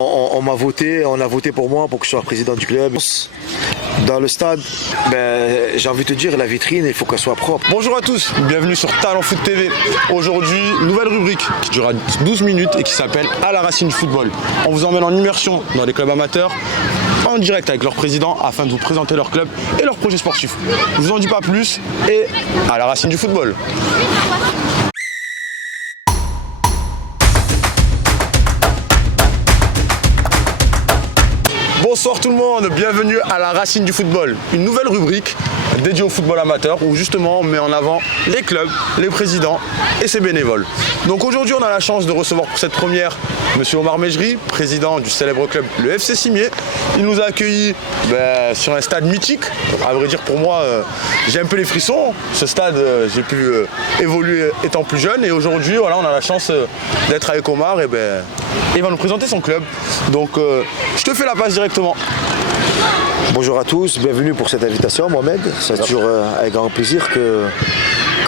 On m'a voté, on a voté pour moi pour que je sois président du club. Dans le stade, j'ai envie de te dire, la vitrine, il faut qu'elle soit propre. Bonjour à tous, bienvenue sur Talent Foot TV. Aujourd'hui, nouvelle rubrique qui durera 12 minutes et qui s'appelle À la racine du football. On vous emmène en immersion dans les clubs amateurs, en direct avec leur président, afin de vous présenter leur club et leurs projets sportifs. Je vous en dis pas plus et à la racine du football. Bonsoir tout le monde, bienvenue à la racine du football, une nouvelle rubrique dédiée au football amateur où justement on met en avant les clubs, les présidents et ses bénévoles. Donc aujourd'hui on a la chance de recevoir pour cette première Monsieur Omar Mejri, président du célèbre club le FC Cimier. Il nous a accueillis sur un stade mythique. À vrai dire pour moi j'ai un peu les frissons, ce stade j'ai pu évoluer étant plus jeune et aujourd'hui voilà, on a la chance d'être avec Omar et il va nous présenter son club. Donc je te fais la passe directement. Bonjour à tous, bienvenue pour cette invitation Mohamed. C'est toujours avec grand plaisir que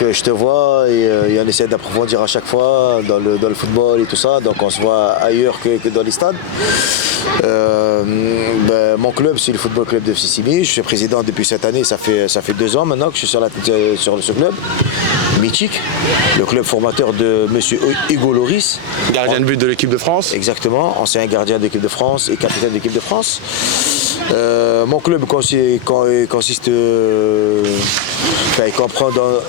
je te vois et on essaie d'approfondir à chaque fois dans le football et tout ça. Donc on se voit ailleurs que dans les stades. Mon club c'est le football club de FC Cimier. Je suis président depuis cette année, ça fait 2 ans maintenant que je suis sur ce club mythique. Le club formateur de Monsieur Hugo Loris. Gardien de but de l'équipe de France. Exactement, ancien gardien de l'équipe de France et capitaine de l'équipe de France. Mon club consiste, il comprend dans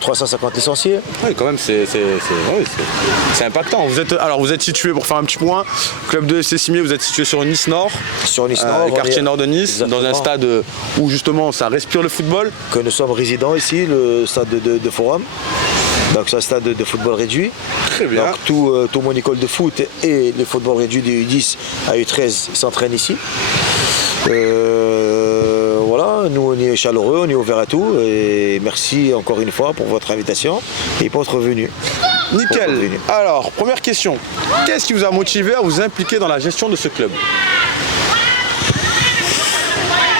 350 licenciés. Oui, quand même, c'est impactant. Vous êtes situé, pour faire un petit point, club de FC Cimier, vous êtes situé sur Nice Nord. Sur Nice Nord. Quartier nord de Nice, exactement. Dans un stade où justement ça respire le football. Que nous sommes résidents ici, le stade de Forum. Donc c'est un stade de football réduit. Très bien. Donc tout mon école de foot et le football réduit de U10 à U13 s'entraînent ici. Voilà, nous on est chaleureux, on est ouvert à tout et merci encore une fois pour votre invitation et pour votre venue. Nickel. Alors, première question. Qu'est-ce qui vous a motivé à vous impliquer dans la gestion de ce club ?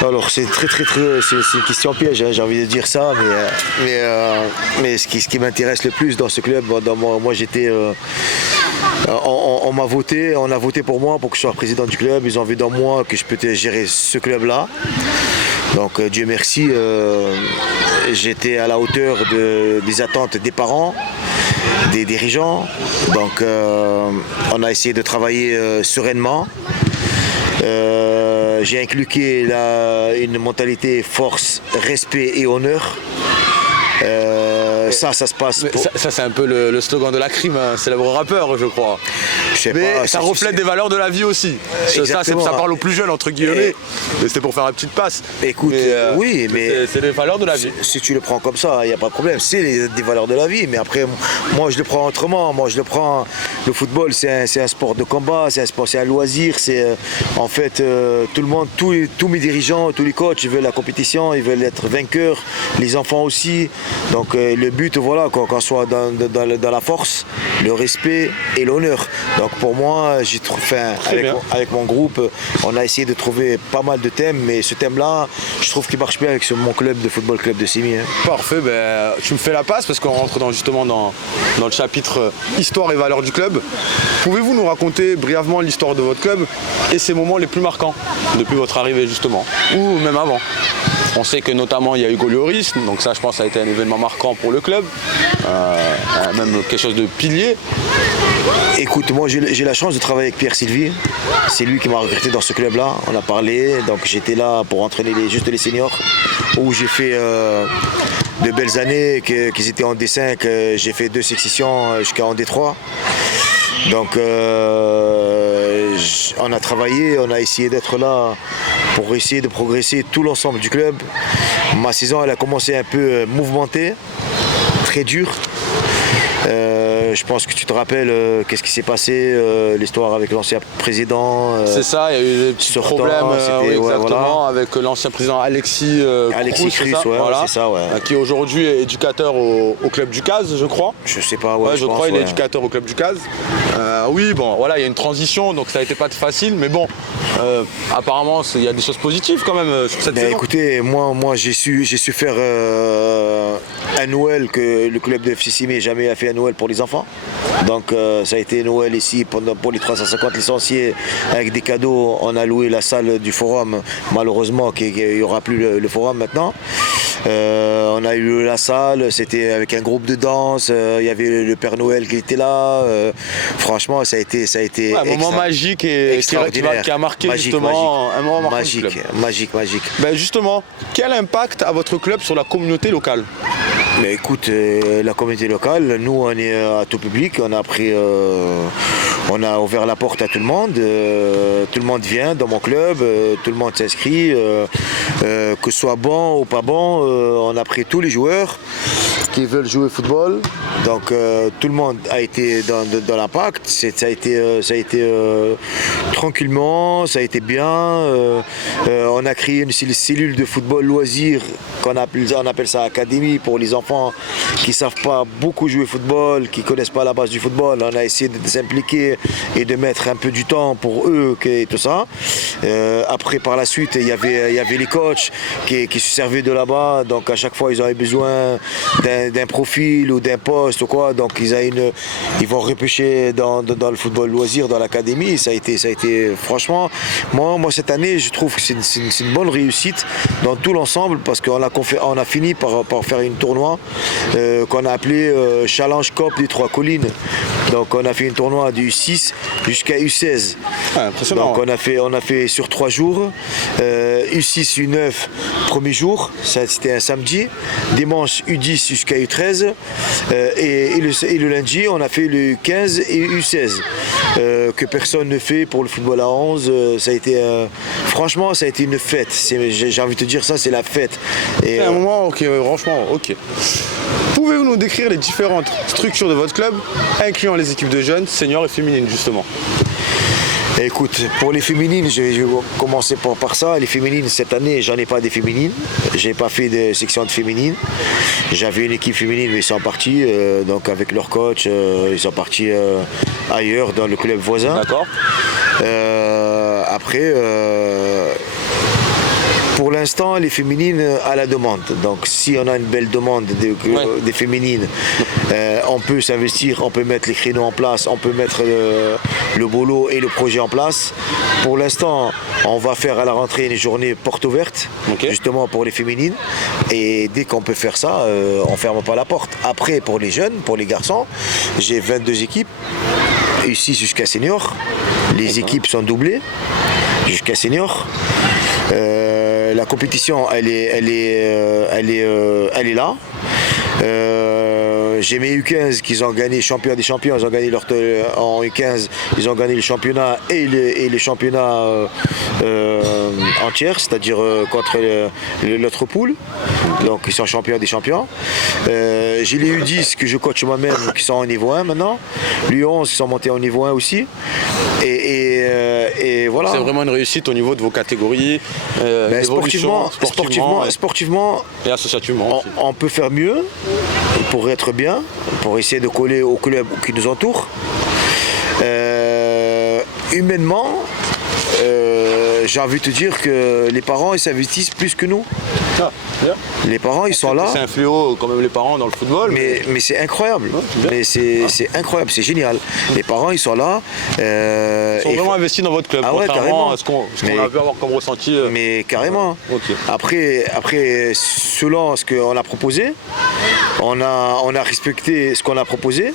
Alors c'est c'est une question piège, hein, j'ai envie de dire ça, mais ce qui m'intéresse le plus dans ce club, moi j'étais, on m'a voté, on a voté pour moi pour que je sois président du club. Ils ont vu dans moi que je peux gérer ce club-là. Donc Dieu merci, j'étais à la hauteur des attentes des parents, des dirigeants. Donc on a essayé de travailler sereinement. J'ai inculqué une mentalité force, respect et honneur. Ça se passe. Ça c'est un peu le slogan de la crime, un célèbre rappeur, je crois. Mais ça reflète des valeurs de la vie aussi. Ça parle aux plus jeunes, entre guillemets. Mais c'était pour faire une petite passe. Écoute, oui, mais c'est des valeurs de la vie. Si tu le prends comme ça, il n'y a pas de problème. C'est des valeurs de la vie. Mais après, moi, je le prends autrement. Moi, je le prends. Le football, c'est un sport de combat, c'est un loisir. C'est en fait tout le monde, tous mes dirigeants, tous les coachs, ils veulent la compétition, ils veulent être vainqueurs. Les enfants aussi. Donc le but, voilà, qu'on soit dans la force, le respect et l'honneur. Donc pour moi, avec mon groupe, on a essayé de trouver pas mal de thèmes, mais ce thème-là, je trouve qu'il marche bien avec mon club de football club de Cimier. Parfait, tu me fais la passe parce qu'on rentre justement dans le chapitre histoire et valeurs du club. Pouvez-vous nous raconter brièvement l'histoire de votre club et ses moments les plus marquants depuis votre arrivée justement, ou même avant? On sait que notamment il y a Hugo Lloris, donc ça je pense ça a été un événement marquant pour le club, même quelque chose de pilier. Écoute, moi j'ai la chance de travailler avec Pierre Sylvie, c'est lui qui m'a recruté dans ce club-là, on a parlé, donc j'étais là pour entraîner juste les seniors, où j'ai fait de belles années, qu'ils étaient en D5, j'ai fait 2 sections jusqu'en D3. Donc on a travaillé, on a essayé d'être là pour essayer de progresser tout l'ensemble du club. Ma saison elle a commencé un peu mouvementée, très dure. Je pense que tu te rappelles qu'est-ce qui s'est passé, l'histoire avec l'ancien président. C'est ça, il y a eu des petits problèmes exactement, avec l'ancien président Alexis Cruz, c'est ça, qui aujourd'hui est éducateur au club du CAS, je crois. Je sais pas, je crois il est éducateur au club du CAS. Oui, bon, voilà, il y a une transition, donc ça a été pas facile, mais bon, apparemment il y a des choses positives quand même sur cette saison. Écoutez, moi j'ai su faire un Noël que le club de FC Simé jamais a fait un Noël pour les enfants. Donc ça a été Noël ici pour les 350 licenciés avec des cadeaux. On a loué la salle du forum, malheureusement qu'il n'y aura plus le forum maintenant. On a eu la salle, c'était avec un groupe de danse, il y avait le Père Noël qui était là. Franchement, ça a été un moment magique et qui a marqué justement un moment magique. Ben justement, quel impact a votre club sur la communauté locale? Mais écoute, la communauté locale, nous on est à tout public, on a ouvert la porte à tout le monde vient dans mon club, tout le monde s'inscrit, que ce soit bon ou pas bon, on a pris tous les joueurs qui veulent jouer au football, donc tout le monde a été dans l'impact, ça a été tranquillement, ça a été bien, on a créé une cellule de football loisir, on appelle ça académie pour les enfants qui ne savent pas beaucoup jouer au football, qui ne connaissent pas la base du football. On a essayé de s'impliquer et de mettre un peu du temps pour eux et tout ça. Après, par la suite, il y avait les coachs qui se servaient de là-bas. Donc à chaque fois, ils avaient besoin d'un profil ou d'un poste ou quoi. Donc ils vont repêcher dans le football loisir, dans l'académie. Ça a été franchement, moi cette année, je trouve que c'est une bonne réussite dans tout l'ensemble parce qu'on a fini par faire une tournoi qu'on a appelé Challenge Cup des Trois Collines. Donc on a fait une tournoi du U6 jusqu'à U16. Ah, impressionnant. Donc on a fait sur 3 jours. U6, U9, premier jour, ça c'était un samedi. Dimanche U10 jusqu'à U13. Et le lundi, on a fait le 15 et U16. Que personne ne fait pour le football à 11. Ça a été, franchement, ça a été une fête. J'ai envie de te dire ça, c'est la fête. C'est un moment, ok, franchement, ok. Pouvez-vous nous décrire les différentes structures de votre club, incluant les équipes de jeunes, seniors et féminines, justement? Écoute, pour les féminines, je vais commencer par ça. Les féminines, cette année, j'en ai pas des féminines. J'ai pas fait de section de féminines. J'avais une équipe féminine, mais ils sont partis. Donc avec leur coach, ils sont partis ailleurs, dans le club voisin. D'accord. Après, pour l'instant, les féminines à la demande. Donc si on a une belle demande des féminines, on peut s'investir, on peut mettre les créneaux en place, on peut mettre le boulot et le projet en place. Pour l'instant, on va faire à la rentrée une journée porte ouverte, justement pour les féminines. Et dès qu'on peut faire ça, on ne ferme pas la porte. Après, pour les jeunes, pour les garçons, j'ai 22 équipes, ici jusqu'à senior. Les équipes sont doublées jusqu'à senior. La compétition, elle est là. J'ai mes U15 qui ont gagné champion des champions, ils ont gagné en U15, ils ont gagné le championnat et les championnats en tiers, c'est-à-dire contre l'autre poule. Donc ils sont champions des champions. J'ai les U10 que je coach moi-même qui sont au niveau 1 maintenant. Les U11 qui sont montés au niveau 1 aussi. Et voilà. C'est vraiment une réussite au niveau de vos catégories. Sportivement et associativement. On peut faire mieux pour être bien, pour essayer de coller au club qui nous entoure. Humainement, j'ai envie de te dire que les parents ils s'investissent plus que nous. Ah, bien. Les parents ils sont là. C'est un fléau quand même les parents dans le football. Mais c'est incroyable. C'est incroyable, c'est génial. Les parents ils sont là. Ils sont vraiment investis dans votre club, contrairement à ce qu'on a pu avoir comme ressenti. Mais carrément. Okay. Après, selon ce qu'on a proposé, on a respecté ce qu'on a proposé.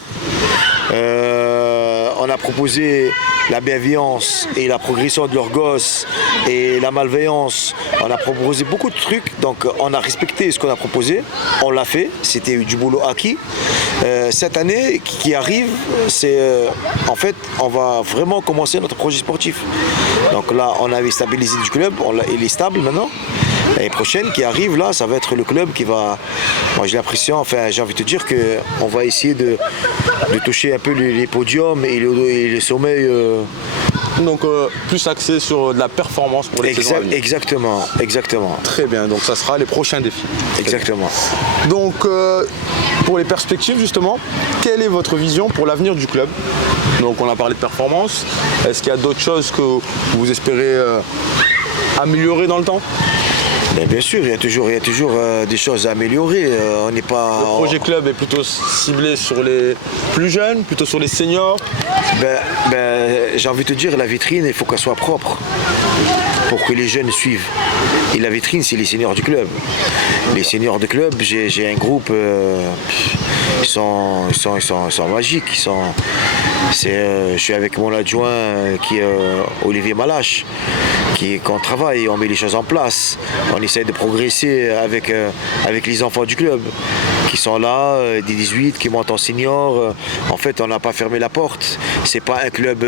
On a proposé la bienveillance et la progression de leurs gosses et la malveillance. On a proposé beaucoup de trucs, donc on a respecté ce qu'on a proposé. On l'a fait, c'était du boulot acquis. Cette année qui arrive, c'est en fait, on va vraiment commencer notre projet sportif. Donc là, on avait stabilisé du club, il est stable maintenant. L'année prochaine qui arrive là, ça va être le club qui va. Moi j'ai l'impression, enfin j'ai envie de te dire qu'on va essayer de toucher un peu les podiums et le sommet. Donc plus axé sur de la performance pour les saisons à venir. Exactement. Très bien, donc ça sera les prochains défis. Exactement. Donc pour les perspectives justement, quelle est votre vision pour l'avenir du club? Donc on a parlé de performance, est-ce qu'il y a d'autres choses que vous espérez améliorer dans le temps? Mais bien sûr, il y a toujours des choses à améliorer. On n'est pas. Le projet club est plutôt ciblé sur les plus jeunes, plutôt sur les seniors. J'ai envie de te dire, la vitrine, il faut qu'elle soit propre pour que les jeunes suivent. Et la vitrine, c'est les seniors du club. Les seniors du club, j'ai un groupe, ils sont magiques. Je suis avec mon adjoint qui est Olivier Malache, qu'on travaille, on met les choses en place. On essaie de progresser avec les enfants du club qui sont là, des 18, qui montent en senior. En fait, on n'a pas fermé la porte. C'est pas un club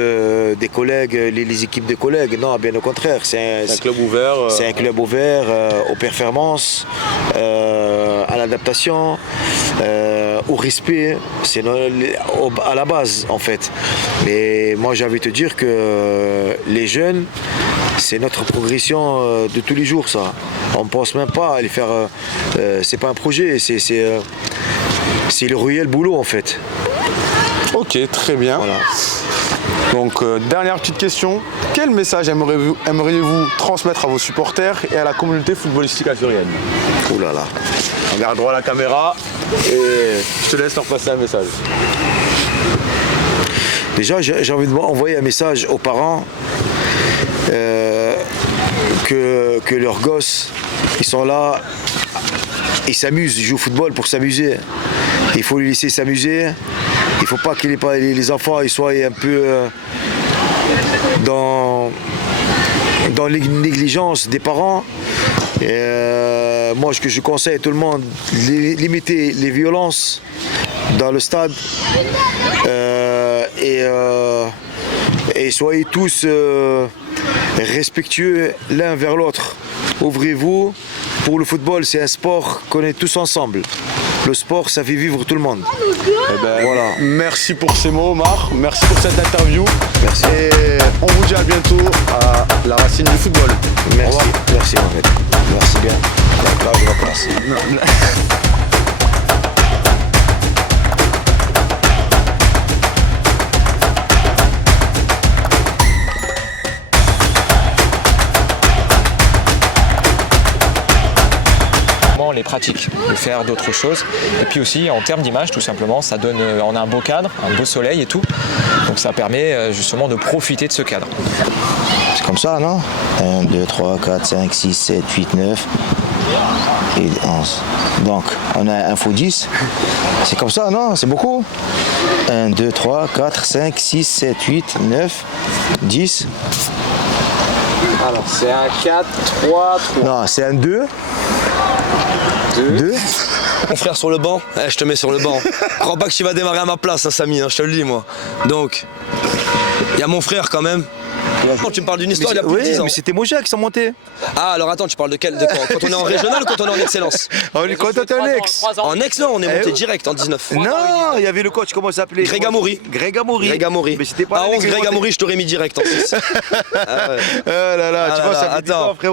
des collègues, les équipes de collègues. Non, bien au contraire. C'est un club ouvert. C'est un club ouvert aux performances, à l'adaptation, au respect. C'est à la base, en fait. Mais moi, j'ai envie de te dire que les jeunes, c'est notre progression de tous les jours, ça. On ne pense même pas à les faire. C'est pas un projet, c'est le réel boulot, en fait. Ok, très bien. Voilà. Donc, dernière petite question. Quel message aimeriez-vous transmettre à vos supporters et à la communauté footballistique algérienne? Ouh là là. Regarde droit à la caméra et je te laisse leur passer un message. Déjà, j'ai envie d'envoyer un message aux parents que leurs gosses, ils sont là, ils s'amusent, ils jouent au football pour s'amuser. Il faut les laisser s'amuser. Il ne faut pas que les enfants ils soient un peu dans les négligences des parents. Moi, ce que je conseille à tout le monde, limiter les violences dans le stade et soyez tous respectueux l'un vers l'autre. Ouvrez-vous. Pour le football, c'est un sport qu'on est tous ensemble. Le sport, ça fait vivre tout le monde. Voilà. Merci pour ces mots, Omar. Merci pour cette interview. Merci. Et on vous dit à bientôt à la racine du football. Merci. Merci, Mohamed. Merci bien. Là, je vais passer. les pratiques, de faire d'autres choses. Et puis aussi en termes d'image, tout simplement, ça donne, on a un beau cadre, un beau soleil et tout. Donc ça permet justement de profiter de ce cadre. C'est comme ça, non? 1, 2, 3, 4, 5, 6, 7, 8, 9 et 11. Donc on a 1 x 10. C'est comme ça, non? C'est beaucoup. 1, 2, 3, 4, 5, 6, 7, 8, 9, 10. Alors c'est un 4, 3, 3. Non, c'est un 2. 2. Mon frère sur le banc, je te mets sur le banc. Crois pas que tu vas démarrer à ma place, hein, Samy, hein, je te le dis moi. Donc, il y a mon frère quand même. Quand tu me parles d'une histoire, il y a plus de 10 ans. Mais c'était Moja qui sont montés. Ah, alors attends, tu parles de quel de quand? Quand on est en régional ou quand on est en excellence? Quand on était en ex. En ex, non, on est monté direct en 19. Non, il y avait le coach, comment il s'appelait? Greg Amoury. Greg Amoury. Greg Amoury. Mais c'était pas à 11, Greg Amoury, je t'aurais mis direct en 6. Ah là là, tu vois, ça fait 10 ans, frérot.